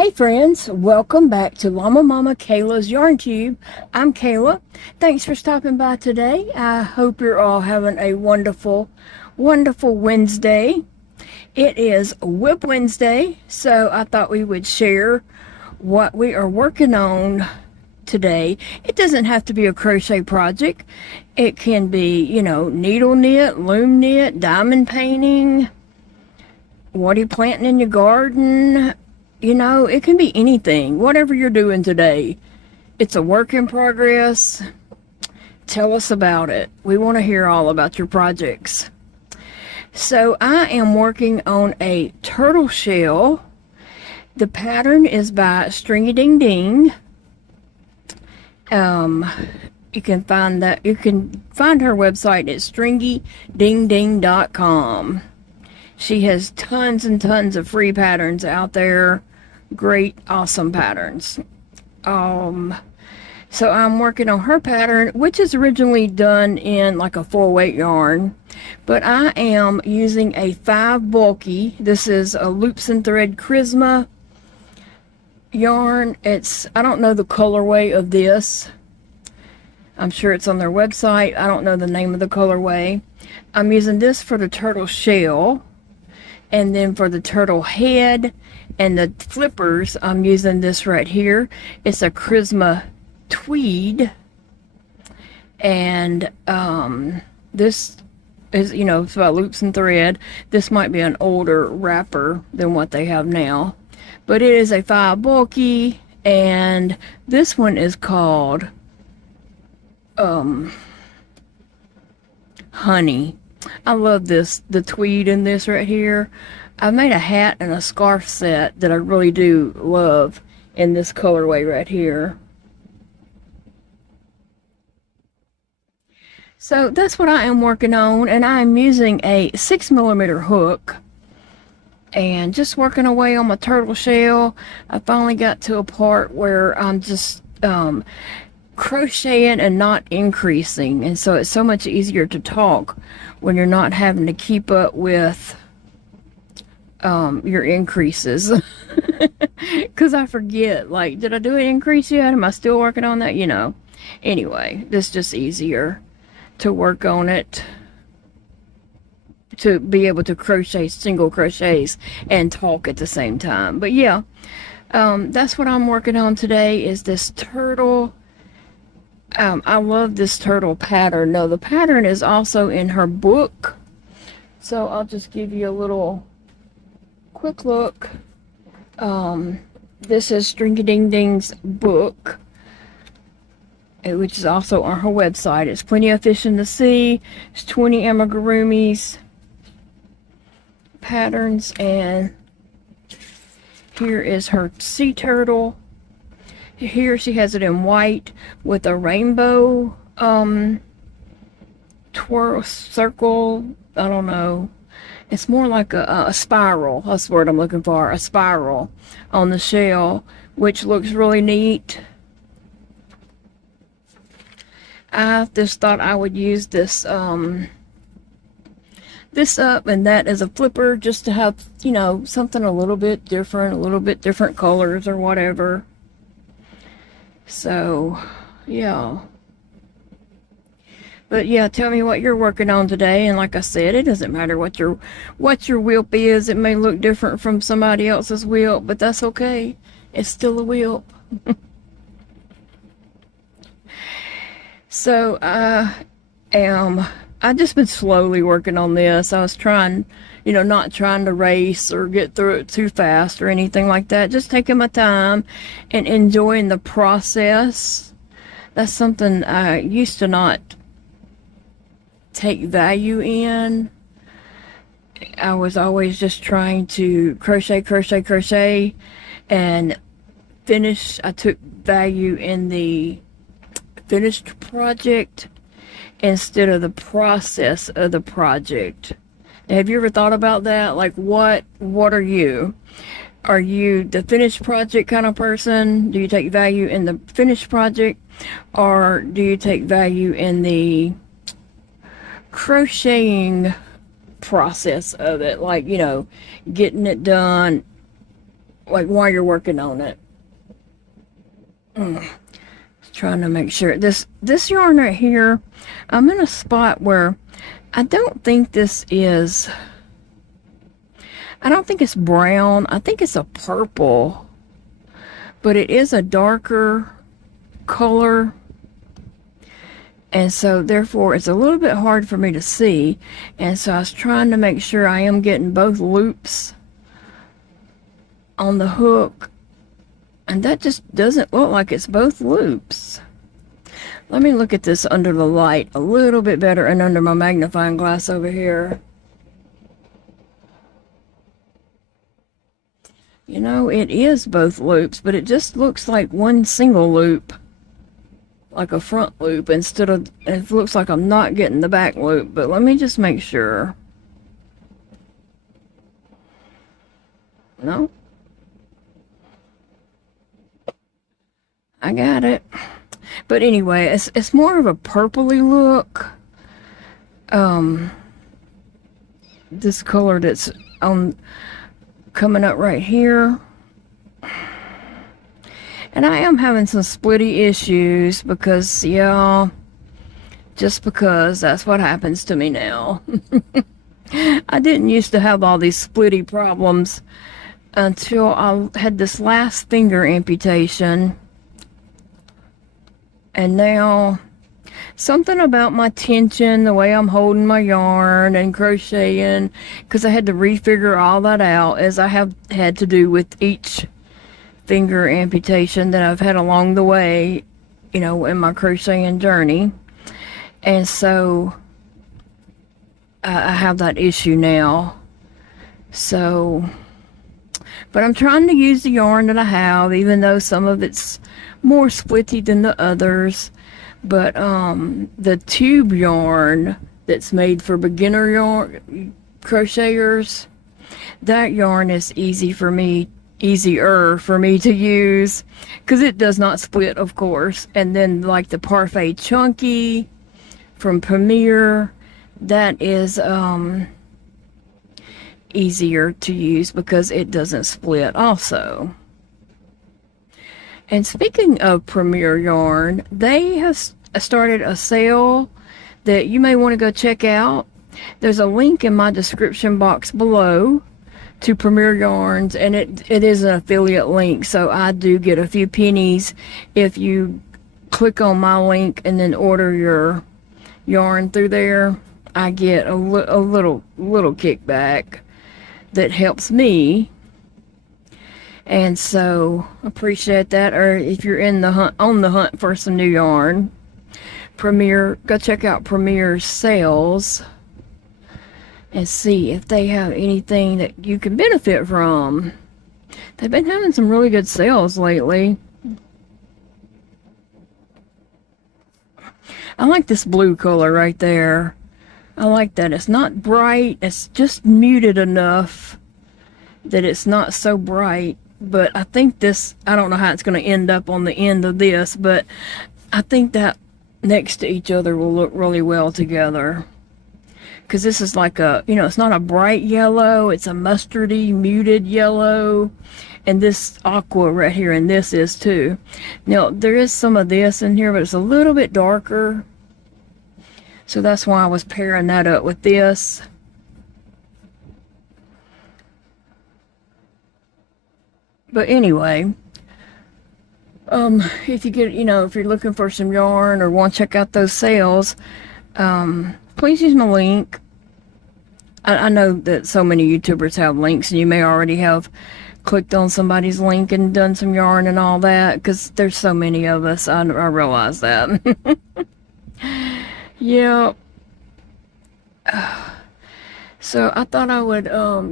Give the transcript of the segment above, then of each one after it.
Hey friends, welcome back to Llama Mama Kayla's Yarn Tube. I'm Kayla. Thanks for stopping by today. I hope you're all having a wonderful Wednesday. It is WIP Wednesday, so I thought we would share what we are working on today. It doesn't have to be a crochet project. It can be, needle knit, loom knit, diamond painting. What are you planting in your garden? It can be anything, whatever you're doing today. It's a work in progress. Tell us about it. We want to hear all about your projects. So I am working on a turtle shell. The pattern is by Stringy Ding Ding. You can find her website at stringydingding.com. She has tons and tons of free patterns out there. Great, awesome patterns. So I'm working on her pattern, which is originally done in like a 4-weight yarn. But I am using a 5 bulky. This is a Loops and Thread Charisma yarn. I don't know the colorway of this. I'm sure it's on their website. I don't know the name of the colorway. I'm using this for the turtle shell. And then for the turtle head and the flippers, I'm using this right here. It's a Charisma tweed. And this is, it's about loops and thread. This might be an older wrapper than what they have now. But it is a 5 bulky. And this one is called Honey. I love the tweed in this right here. I made a hat and a scarf set that I really do love in this colorway right here. So that's what I am working on, and I am using a 6mm hook and just working away on my turtle shell. I finally got to a part where I'm just crocheting and not increasing, and so it's so much easier to talk when you're not having to keep up with your increases. Because I forget, like, did I do an increase yet? Am I still working on that? Anyway, this is just easier to work on it, to be able to crochet single crochets and talk at the same time. But yeah, that's what I'm working on today, is this turtle. I love this turtle pattern. No, the pattern is also in her book. So I'll just give you a little quick look. This is Stringy Ding Ding's book, which is also on her website. It's Plenty of Fish in the Sea. It's 20 amigurumis patterns, and here is her sea turtle. Here she has it in white with a rainbow twirl circle. I don't know. It's more like a spiral. That's the word I'm looking for. A spiral on the shell, which looks really neat. I just thought I would use this this up and that as a flipper, just to have, something a little bit different colors or whatever. So, yeah. But yeah, tell me what you're working on today. And like I said, it doesn't matter what your WIP is. It may look different from somebody else's WIP, but that's okay. It's still a WIP. So I've just been slowly working on this. I was trying, not trying to race or get through it too fast or anything like that. Just taking my time and enjoying the process. That's something I used to not take value in. I was always just trying to crochet and finish. I took value in the finished project instead of the process of the project. Have you ever thought about that? Like, what are you? Are you the finished project kind of person? Do you take value in the finished project, or do you take value in the crocheting process of it? Like, getting it done like while you're working on it. Trying to make sure this yarn right here, I'm in a spot where I don't think it's brown. I think it's a purple, but it is a darker color, and so therefore it's a little bit hard for me to see. And so I was trying to make sure I am getting both loops on the hook, and that just doesn't look like it's both loops. Let me look at this under the light a little bit better and under my magnifying glass over here. You know, it is both loops, but it just looks like one single loop, like a front loop, instead of, it looks like I'm not getting the back loop. But let me just make sure. No, I got it. But anyway, it's more of a purpley look. This color that's coming up right here. And I am having some splitty issues because, yeah, just because that's what happens to me now. I didn't used to have all these splitty problems until I had this last finger amputation. And now, something about my tension, the way I'm holding my yarn and crocheting, because I had to refigure all that out, as I have had to do with each finger amputation that I've had along the way, you know, in my crocheting journey. And so, I have that issue now. So, but I'm trying to use the yarn that I have, even though some of it's more splitty than the others. But the tube yarn that's made for beginner yarn crocheters, that yarn is easier for me to use, because it does not split, of course. And then like the Parfait Chunky from Premier, that is easier to use because it doesn't split also. And speaking of Premier yarn, they have started a sale that you may want to go check out. There's a link in my description box below to Premier Yarns, and it is an affiliate link, so I do get a few pennies if you click on my link and then order your yarn through there. I get a little kickback that helps me. And so, appreciate that. Or if you're on the hunt for some new yarn, Premier, go check out Premier's sales and see if they have anything that you can benefit from. They've been having some really good sales lately. I like this blue color right there. I like that. It's not bright. It's just muted enough that it's not so bright. But I think this, I don't know how it's going to end up on the end of this, but I think that next to each other will look really well together. Because this is like a, you know, it's not a bright yellow, it's a mustardy, muted yellow. And this aqua right here, and this is too. Now, there is some of this in here, but it's a little bit darker. So that's why I was pairing that up with this. But anyway, if you get, you know, if you're looking for some yarn or want to check out those sales, please use my link. I know that so many YouTubers have links, and you may already have clicked on somebody's link and done some yarn and all that, because there's so many of us. I realize that. Yeah. So I thought I would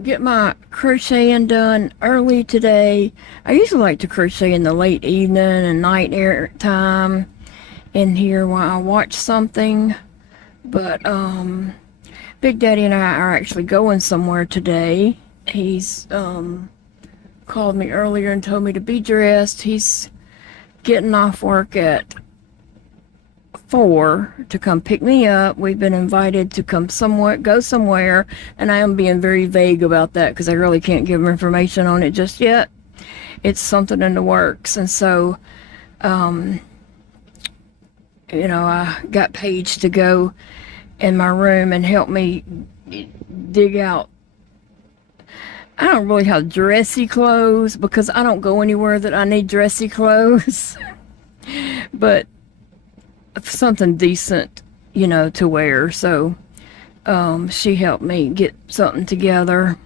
get my crocheting done early today. I usually like to crochet in the late evening and night air time in here while I watch something. But Big Daddy and I are actually going somewhere today. He's called me earlier and told me to be dressed. He's getting off work at 4 to come pick me up. We've been invited to go somewhere, and I am being very vague about that because I really can't give him information on it just yet. it's something in the works. And so, you know, I got Paige to go in my room and help me dig out. I don't really have dressy clothes because I don't go anywhere that I need dressy clothes. But something decent, you know, to wear. So she helped me get something together.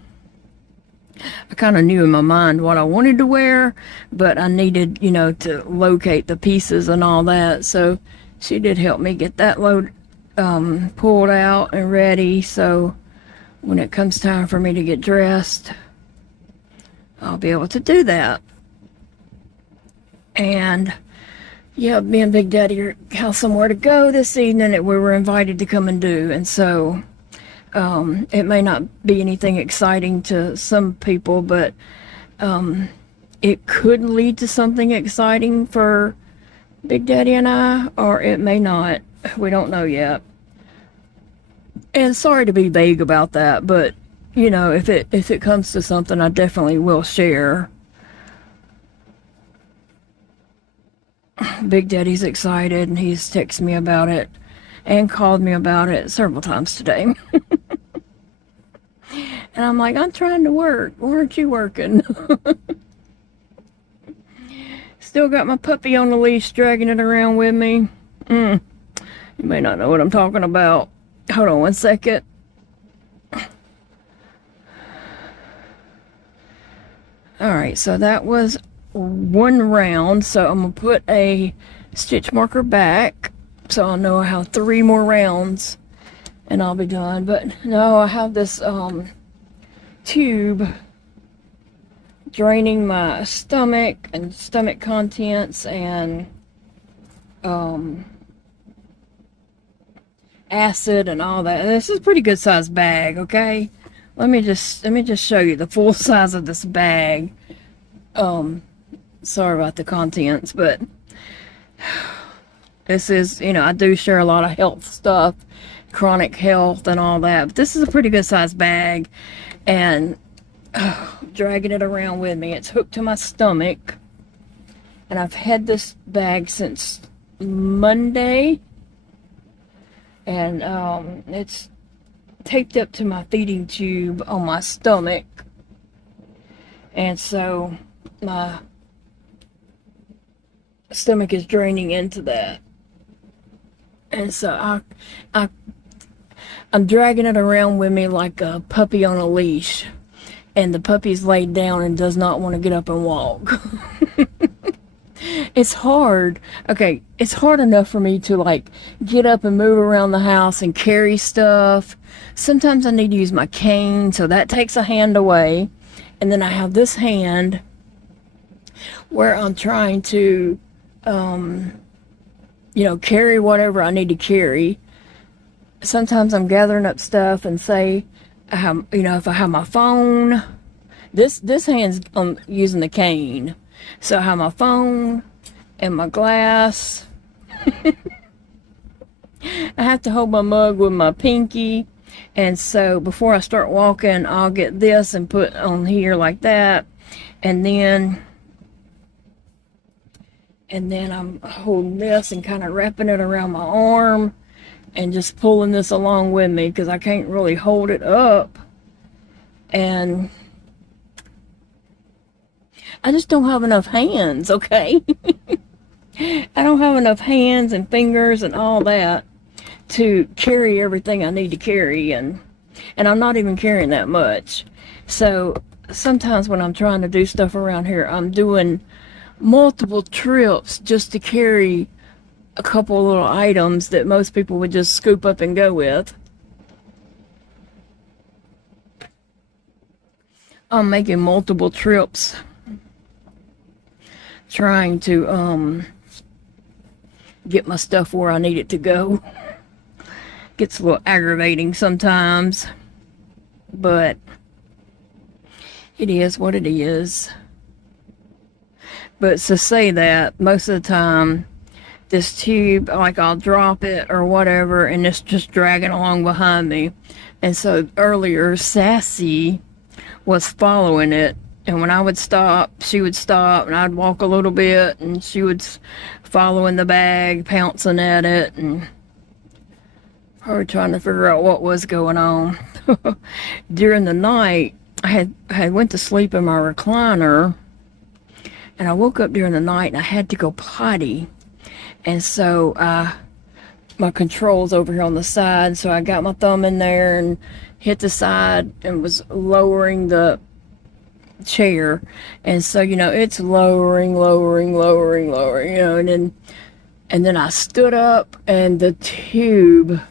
I kind of knew in my mind what I wanted to wear, but I needed, you know, to locate the pieces and all that. So she did help me get that load pulled out and ready. So when it comes time for me to get dressed, I'll be able to do that. And yeah, me and Big Daddy have somewhere to go this evening that we were invited to come and do. And so it may not be anything exciting to some people, but it could lead to something exciting for Big Daddy and I, or it may not. We don't know yet. And sorry to be vague about that, but you know, if it comes to something, I definitely will share. Big Daddy's excited, and he's texted me about it and called me about it several times today. And I'm like, I'm trying to work. Why aren't you working? Still got my puppy on the leash, dragging it around with me. You may not know what I'm talking about. Hold on one second. Alright, so that was one round. So I'm going to put a stitch marker back so I'll know I have 3 more rounds and I'll be done. But no, I have this tube draining my stomach and stomach contents and acid and all that. This is a pretty good sized bag, okay? Let me just show you the full size of this bag. Sorry about the contents, but this is, you know, I do share a lot of health stuff, chronic health and all that, but this is a pretty good sized bag, and dragging it around with me. It's hooked to my stomach, and I've had this bag since Monday, and it's taped up to my feeding tube on my stomach, and so my stomach is draining into that, and so I'm dragging it around with me like a puppy on a leash, and the puppy's laid down and does not want to get up and walk. It's hard. Okay, it's hard enough for me to like get up and move around the house and carry stuff. Sometimes I need to use my cane, so that takes a hand away. And then I have this hand where I'm trying to, you know, carry whatever I need to carry. Sometimes I'm gathering up stuff and say, I have, you know, if I have my phone, this hand's using the cane. So I have my phone and my glass. I have to hold my mug with my pinky. And so before I start walking, I'll get this and put on here like that. And then I'm holding this and kind of wrapping it around my arm and just pulling this along with me because I can't really hold it up. And I just don't have enough hands, okay? I don't have enough hands and fingers and all that to carry everything I need to carry, and I'm not even carrying that much. So sometimes when I'm trying to do stuff around here, I'm doing multiple trips just to carry a couple little items that most people would just scoop up and go with. I'm making multiple trips trying to get my stuff where I need it to go. Gets a little aggravating sometimes, but it is what it is. But to say that, most of the time this tube, like I'll drop it or whatever and it's just dragging along behind me. And so earlier Sassy was following it And when I would stop, she would stop, and I'd walk a little bit, and she would follow in the bag, pouncing at it, and probably trying to figure out what was going on. During the night, I went to sleep in my recliner, and I woke up during the night, and I had to go potty. And so my controls over here on the side, so I got my thumb in there and hit the side and was lowering the chair. And so, you know, it's lowering, you know, and then I stood up, and the tube,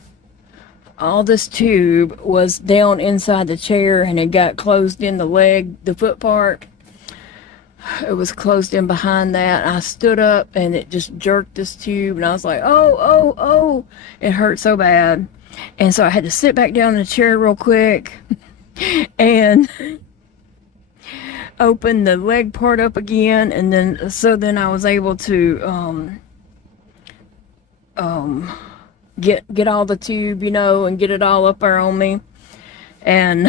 all this tube was down inside the chair, and it got closed in the leg, the foot part. It was closed in behind that. I stood up, and it just jerked this tube, and I was like, oh, it hurt so bad. And so I had to sit back down in the chair real quick and open the leg part up again, and then I was able to get all the tube, you know, and get it all up there on me, and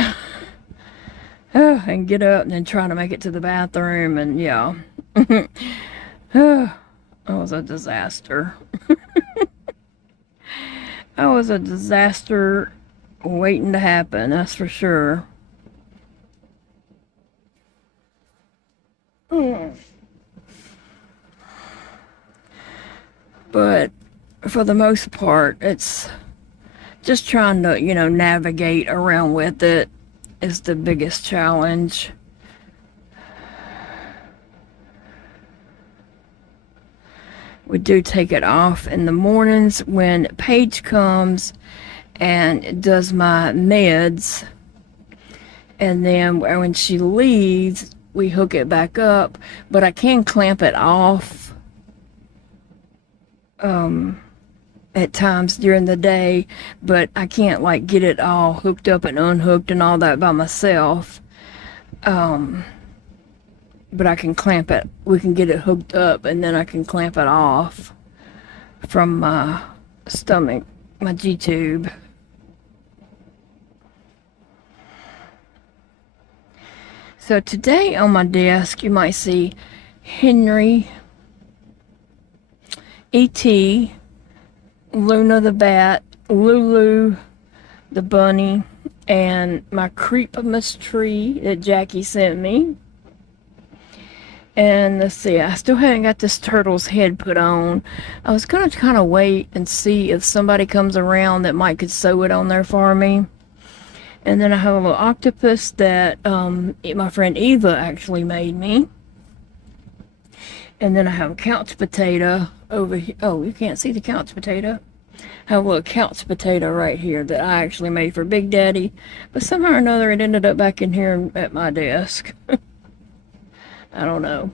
get up and then try to make it to the bathroom, and yeah. It was a disaster. That was a disaster waiting to happen, that's for sure. But for the most part, it's just trying to, you know, navigate around with it is the biggest challenge. We do take it off in the mornings when Paige comes and does my meds, and then when she leaves, we hook it back up, but I can clamp it off at times during the day, but I can't like get it all hooked up and unhooked and all that by myself. But I can clamp it. We can get it hooked up, and then I can clamp it off from my stomach, my G-tube. So today on my desk, you might see Henry, E.T., Luna the bat, Lulu the bunny, and my Creepmas tree that Jackie sent me. And let's see, I still haven't got this turtle's head put on. I was going to kind of wait and see if somebody comes around that might could sew it on there for me. And then I have a little octopus that my friend Eva actually made me. And then I have a couch potato over here. Oh, you can't see the couch potato. I have a little couch potato right here that I actually made for Big Daddy. But somehow or another it ended up back in here at my desk. I don't know.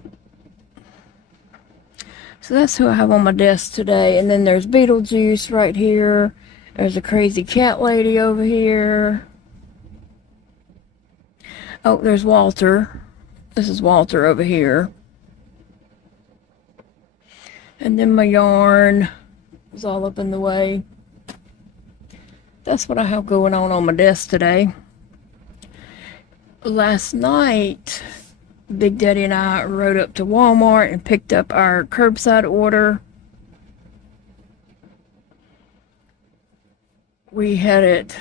So that's who I have on my desk today. And then there's Beetlejuice right here. There's a crazy cat lady over here. Oh, there's Walter. This is Walter over here. And then my yarn is all up in the way. That's what I have going on my desk today. Last night, Big Daddy and I rode up to Walmart and picked up our curbside order. We had it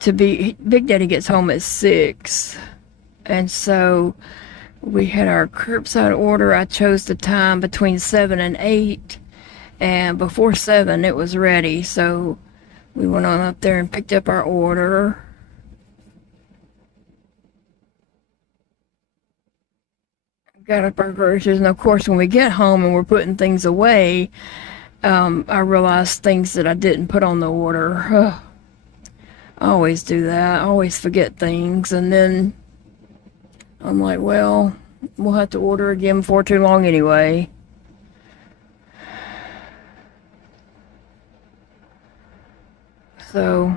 to be, Big Daddy gets home at 6, and so we had our curbside order. I chose the time between 7 and 8, and before 7 it was ready, so we went on up there and picked up our order. Got up our groceries, and of course when we get home and we're putting things away, I realized things that I didn't put on the order. I always do that. I always forget things, and then I'm like, well, we'll have to order again before too long anyway. So,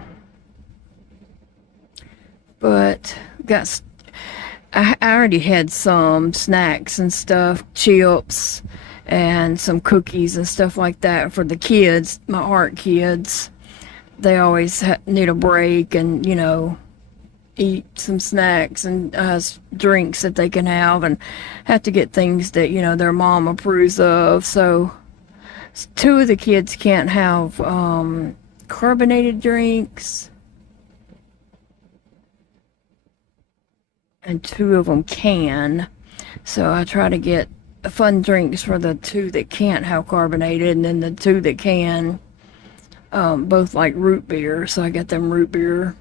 but I already had some snacks and stuff, chips and some cookies and stuff like that for the kids, my art kids. They always need a break and, you know, eat some snacks and drinks that they can have, and have to get things that, you know, their mom approves of. So two of the kids can't have carbonated drinks, and two of them can. So I try to get fun drinks for the two that can't have carbonated, and then the two that can both like root beer, so I get them root beer.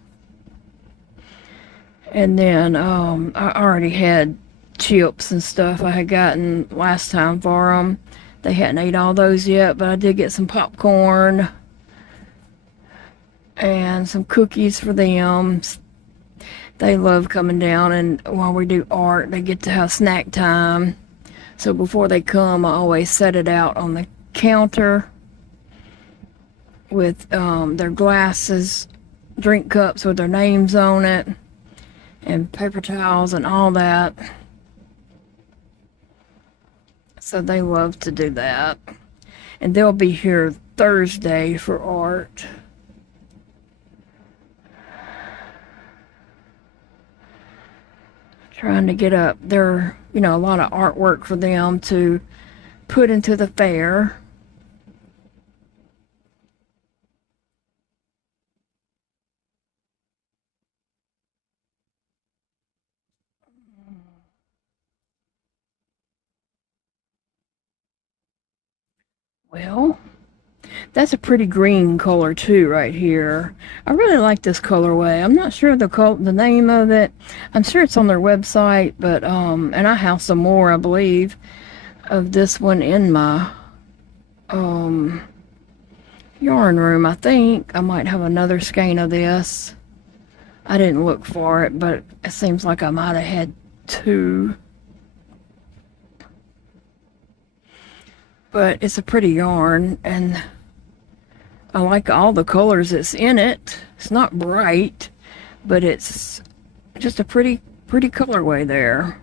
And then I already had chips and stuff I had gotten last time for them. They hadn't ate all those yet, but I did get some popcorn and some cookies for them. They love coming down, and while we do art, they get to have snack time. So before they come, I always set it out on the counter with their glasses, drink cups with their names on it, and paper towels and all that. So they love to do that. And they'll be here Thursday for art. Trying to get up there, you know, a lot of artwork for them to put into the fair. Well, that's a pretty green color too right here. I really like this colorway. I'm not sure the name of it. I'm sure it's on their website, but and I have some more, I believe, of this one in my yarn room. I think I might have another skein of this. I didn't look for it, but it seems like I might have had two. But it's a pretty yarn, and I like all the colors that's in it. It's not bright, but it's just a pretty colorway there.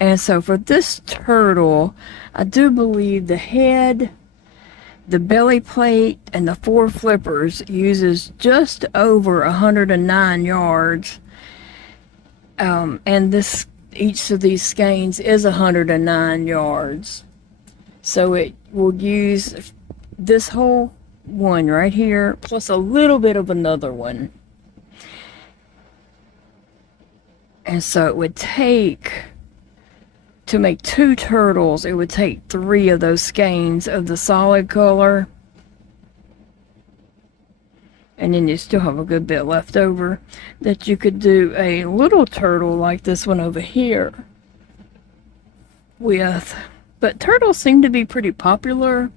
And so for this turtle, I do believe the head, the belly plate, and the 4 flippers uses just over 109 yards. And each of these skeins is 109 yards. So it will use this whole one right here, plus a little bit of another one. And so it would take, to make 2 turtles, it would take 3 of those skeins of the solid color. And then you still have a good bit left over that you could do a little turtle like this one over here with. But turtles seem to be pretty popular.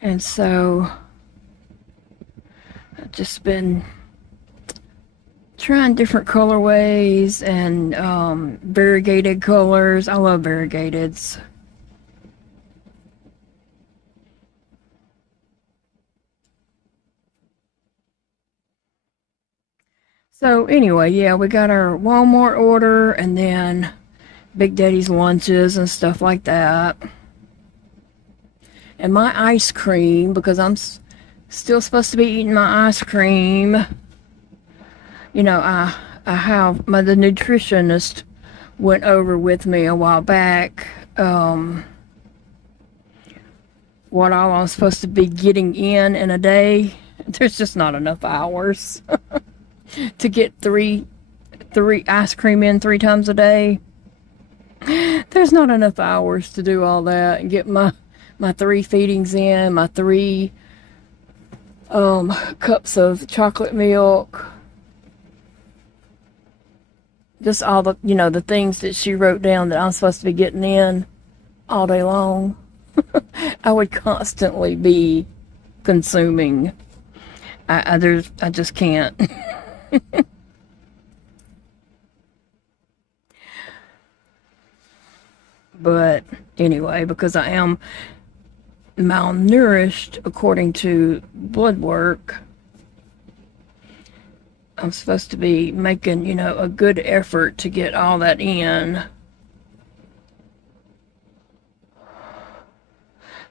And so I've just been trying different colorways and variegated colors. I love variegateds. So anyway, yeah, we got our Walmart order, and then Big Daddy's lunches and stuff like that. And my ice cream, because I'm still supposed to be eating my ice cream. You know, I have the nutritionist went over with me a while back what all I'm supposed to be getting in a day. There's just not enough hours to get three ice cream in 3 times a day. There's not enough hours to do all that and get my 3 feedings in, my 3 cups of chocolate milk, just all the, you know, the things that she wrote down that I'm supposed to be getting in all day long. I would constantly be consuming. I just can't. But anyway, because I am malnourished according to blood work, I'm supposed to be making, you know, a good effort to get all that in.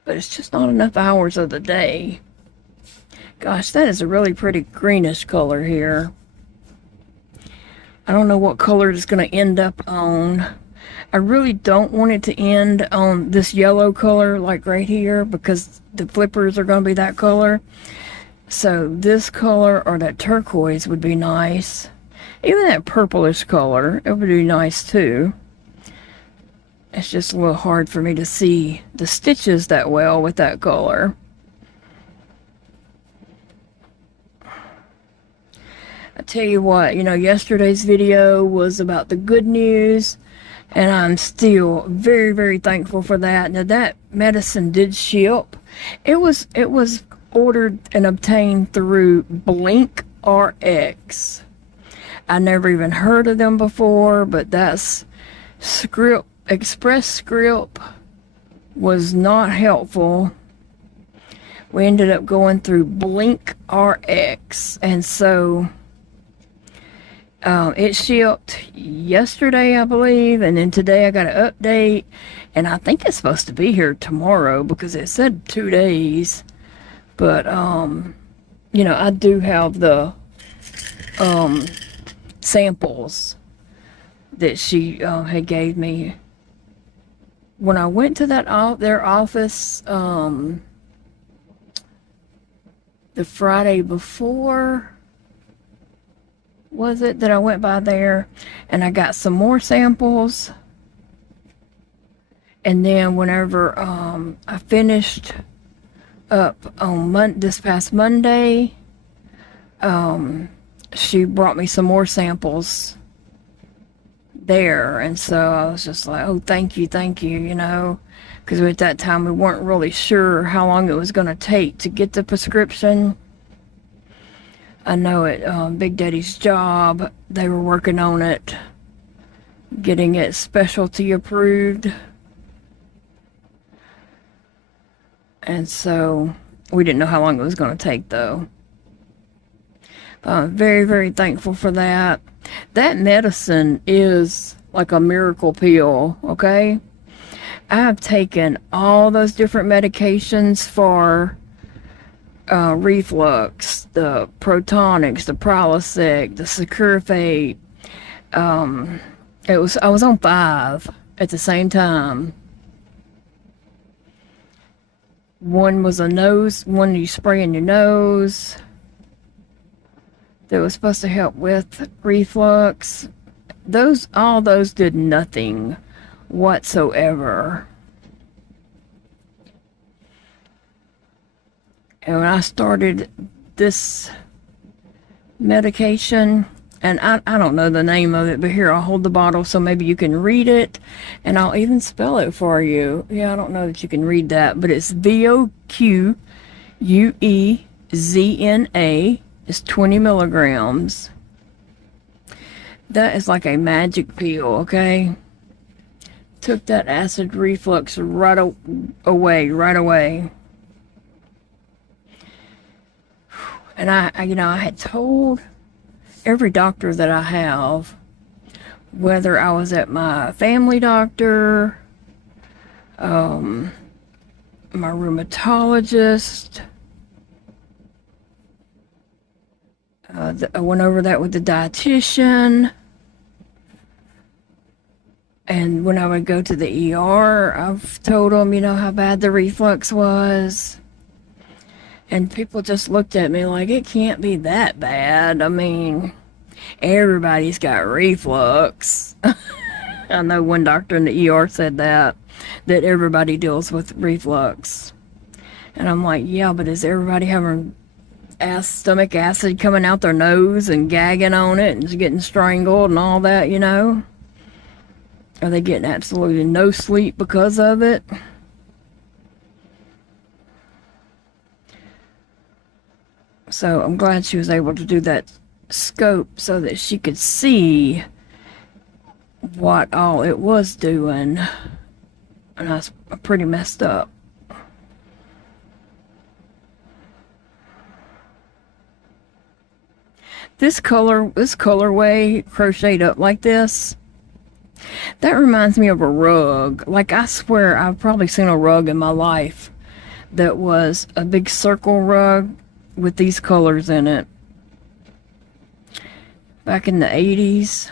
but it's just not enough hours of the day. Gosh, that is a really pretty greenish color here. I don't know what color it's going to end up on. I really don't want it to end on this yellow color, like right here, because the flippers are going to be that color. So this color or that turquoise would be nice. Even that purplish color, it would be nice too. It's just a little hard for me to see the stitches that well with that color. I tell you what, you know, yesterday's video was about the good news, and I'm still very, very thankful for that. Now that medicine did ship. It was ordered and obtained through Blink RX. I never even heard of them before, but that's script. Express Script was not helpful. We ended up going through Blink RX, and so it shipped yesterday, I believe, and then today I got an update, and I think it's supposed to be here tomorrow because it said 2 days. But you know, I do have the samples that she had gave me. When I went to their office the Friday before, was it, that I went by there, and I got some more samples. And then whenever I finished up on this past Monday, she brought me some more samples there, and so I was just like, oh, thank you, you know, because at that time we weren't really sure how long it was going to take to get the prescription. I know at Big Daddy's job, they were working on it, getting it specialty approved, and so we didn't know how long it was going to take, though. But I'm very, very thankful for that. That medicine is like a miracle pill, okay? I've taken all those different medications for reflux, the Protonics, the Prilosec, the Securifate. I was on 5 at the same time. One was a nose, one you spray in your nose, that was supposed to help with reflux. All those did nothing whatsoever. And when I started this medication, and I don't know the name of it, but here, I'll hold the bottle so maybe you can read it, and I'll even spell it for you. Yeah, I don't know that you can read that, but it's VOQUEZNA. It's 20 milligrams. That is like a magic pill, okay? Took that acid reflux right away. And I had told every doctor that I have, whether I was at my family doctor, my rheumatologist, I went over that with the dietitian, and when I would go to the ER, I've told them, you know, how bad the reflux was, and people just looked at me like, it can't be that bad. I mean, everybody's got reflux. I know one doctor in the ER said that everybody deals with reflux, and I'm like, yeah, but is everybody having stomach acid coming out their nose and gagging on it and just getting strangled and all that, you know? Are they getting absolutely no sleep because of it? So I'm glad she was able to do that scope so that she could see what all it was doing. And I was pretty messed up. This colorway crocheted up like this, that reminds me of a rug. Like, I swear I've probably seen a rug in my life that was a big circle rug with these colors in it. Back in the 80s,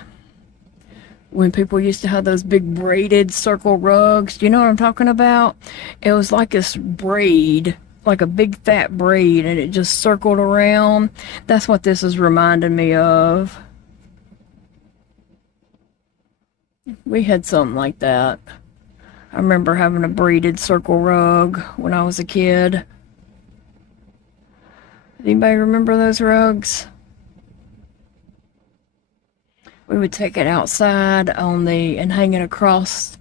when people used to have those big braided circle rugs. Do you know what I'm talking about? It was like this braid, like a big fat braid, and it just circled around. That's what this is reminding me of. We had something like that. I remember having a braided circle rug when I was a kid. Anybody remember those rugs? We would take it outside and hang it across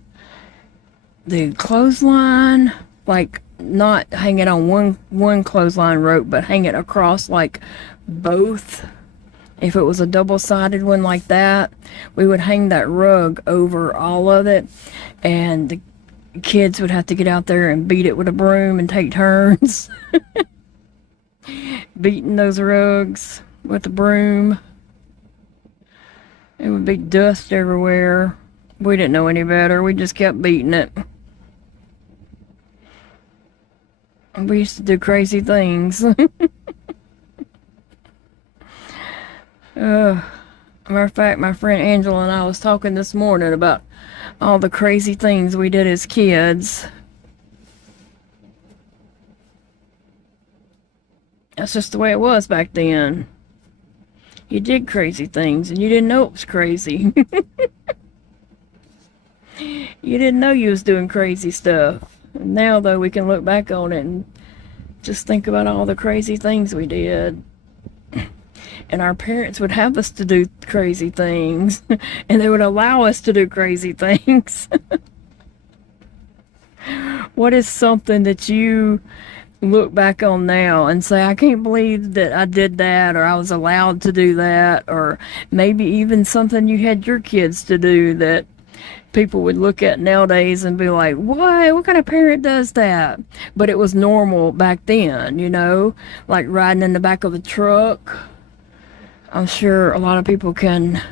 the clothesline, like not hang it on one clothesline rope, but hang it across like both. If it was a double-sided one like that, we would hang that rug over all of it, and the kids would have to get out there and beat it with a broom and take turns beating those rugs with a broom. It would be dust everywhere. We didn't know any better. We just kept beating it. We used to do crazy things. Matter of fact, my friend Angela and I was talking this morning about all the crazy things we did as kids. That's just the way it was back then. You did crazy things and you didn't know it was crazy. You didn't know you was doing crazy stuff. And now, though, we can look back on it and just think about all the crazy things we did. And our parents would have us to do crazy things. And they would allow us to do crazy things. What is something that you look back on now and say, I can't believe that I did that, or I was allowed to do that, or maybe even something you had your kids to do that people would look at nowadays and be like, what kind of parent does that? But it was normal back then, you know, like riding in the back of a truck. I'm sure a lot of people can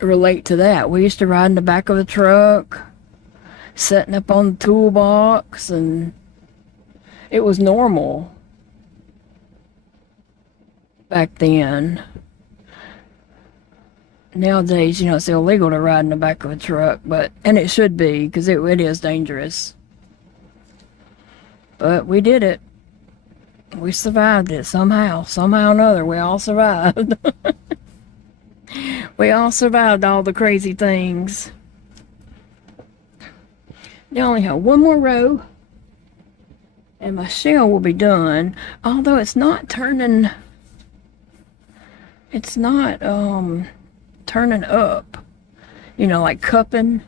relate to that. We used to ride in the back of a truck, setting up on the toolbox, and it was normal back then. Nowadays, you know, it's illegal to ride in the back of a truck, and it should be, because it is dangerous. But we did it. We survived it somehow or another. We all survived. We all survived all the crazy things. Now I only have one more row, and my shell will be done. Although it's not turning. It's not turning up. You know, like cupping.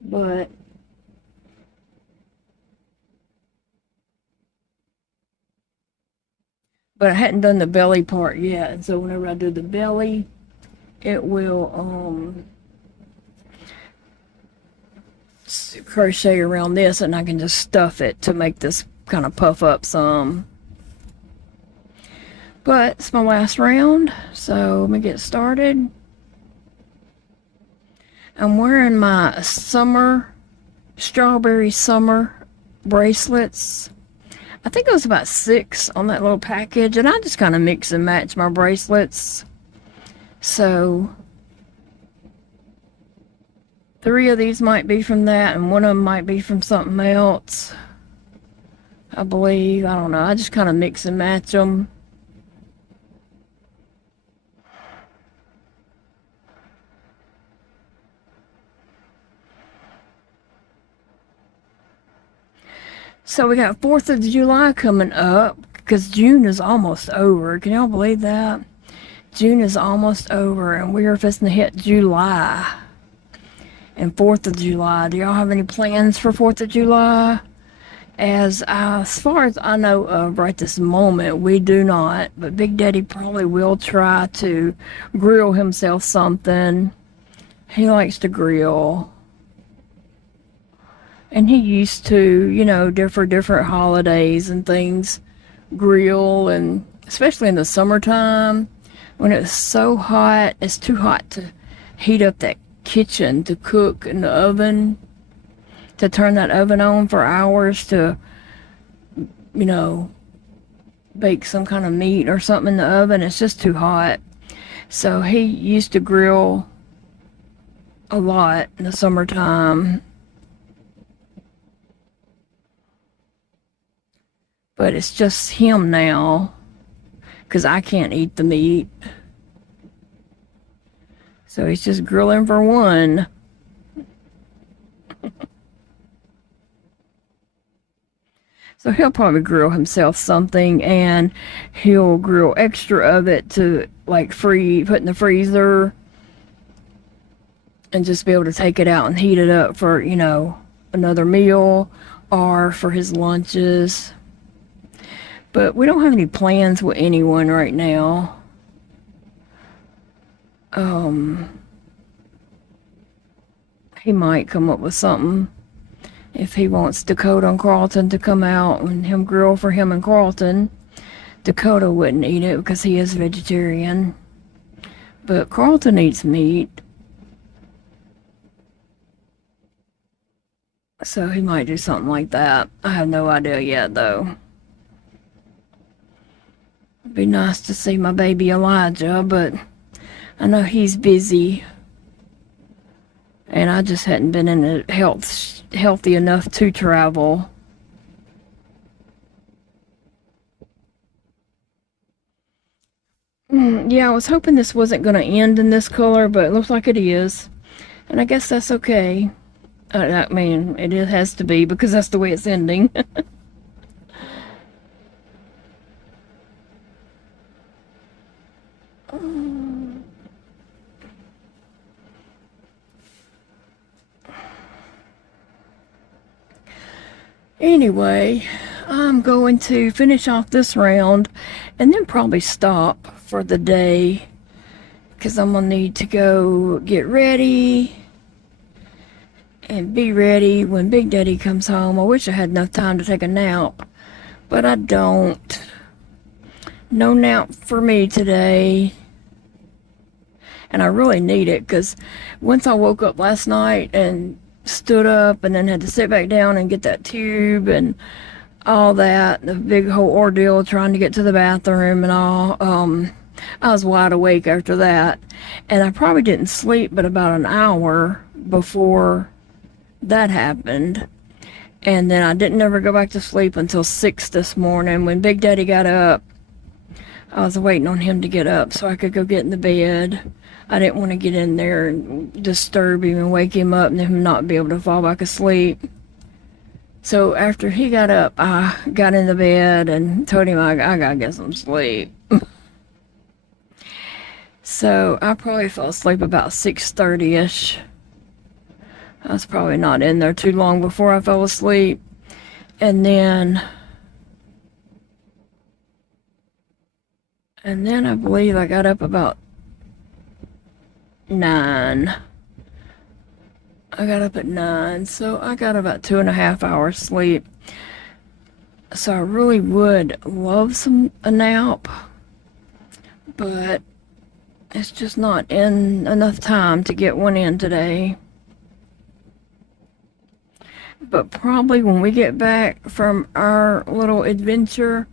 But I hadn't done the belly part yet, and so whenever I do the belly, it will crochet around this, and I can just stuff it to make this kind of puff up some. But it's my last round, so let me get started. I'm wearing my strawberry summer bracelets. I think it was about 6 on that little package, and I just kind of mix and match my bracelets. So 3 of these might be from that, and one of them might be from something else, I believe. I don't know. I just kind of mix and match them. So we got 4th of July coming up, because June is almost over. Can y'all believe that? June is almost over, and we are fixing to hit July. And 4th of July. Do y'all have any plans for 4th of July? As far as I know of right this moment, we do not. But Big Daddy probably will try to grill himself something. He likes to grill. And he used to, you know, for different holidays and things, grill, and especially in the summertime when it's so hot, it's too hot to heat up that kitchen to cook in the oven, to turn that oven on for hours to, you know, bake some kind of meat or something in the oven. It's just too hot. So he used to grill a lot in the summertime. But it's just him now, because I can't eat the meat. So he's just grilling for one. So he'll probably grill himself something, and he'll grill extra of it to like put in the freezer, and just be able to take it out and heat it up for, you know, another meal or for his lunches. But we don't have any plans with anyone right now. He might come up with something if he wants Dakota and Carlton to come out and him grill for him and Carlton. Dakota wouldn't eat it because he is vegetarian. But Carlton eats meat. So he might do something like that. I have no idea yet, though. It'd be nice to see my baby Elijah, but I know he's busy. And I just hadn't been in a healthy enough to travel. Yeah, I was hoping this wasn't going to end in this color, but it looks like it is. And I guess that's okay. I mean, it has to be, because that's the way it's ending. Anyway, I'm going to finish off this round and then probably stop for the day, because I'm going to need to go get ready and be ready when Big Daddy comes home. I wish I had enough time to take a nap, but I don't. No nap for me today. And I really need it, because once I woke up last night and stood up and then had to sit back down and get that tube and all that, the big whole ordeal trying to get to the bathroom and all, I was wide awake after that. And I probably didn't sleep but about an hour before that happened. And then I didn't ever go back to sleep until 6 this morning. When Big Daddy got up, I was waiting on him to get up so I could go get in the bed. I didn't want to get in there and disturb him and wake him up and him not be able to fall back asleep. So after he got up, I got in the bed and told him I gotta get some sleep. So I probably fell asleep about 6:30ish. I was probably not in there too long before I fell asleep. And then I believe I got up about 9. I got up at 9, so I got about 2.5 hours sleep. So I really would love a nap, but it's just not in enough time to get one in today. But probably when we get back from our little adventure,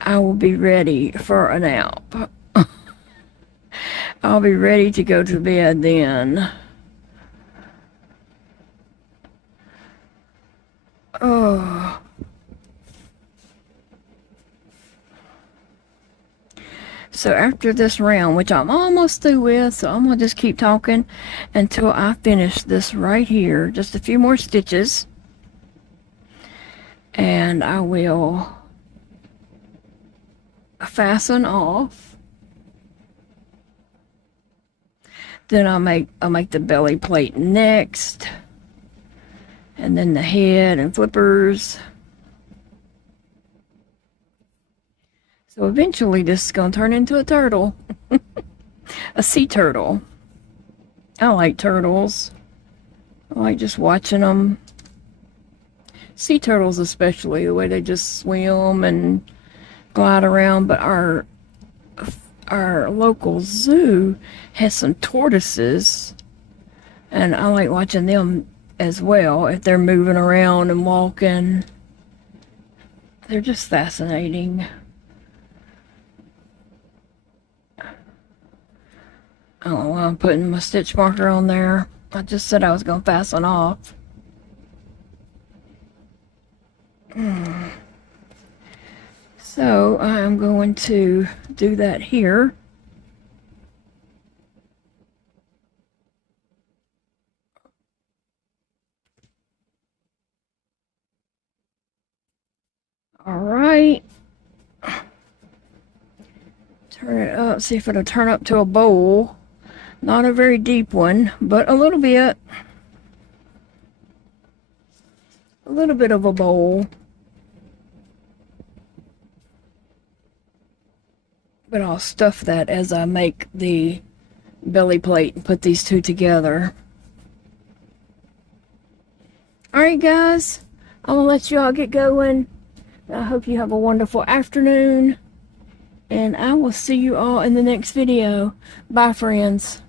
I will be ready for a nap. I'll be ready to go to bed then. Oh. So after this round, which I'm almost through with, so I'm going to just keep talking until I finish this right here. Just a few more stitches. And I will fasten off. Then I'll make the belly plate next. And then the head and flippers. So eventually this is going to turn into a turtle. A sea turtle. I like turtles. I like just watching them. Sea turtles especially, the way they just swim and glide around. But our local zoo has some tortoises And I like watching them as well. If they're moving around and walking, they're just fascinating. I don't know why I'm putting my stitch marker on there. I just said I was going to fasten off. So I'm going to do that here. All right. Turn it up, see if it'll turn up to a bowl. Not a very deep one, but a little bit. A little bit of a bowl. But I'll stuff that as I make the belly plate and put these two together. Alright guys, I'm gonna let you all get going. I hope you have a wonderful afternoon. And I will see you all in the next video. Bye friends.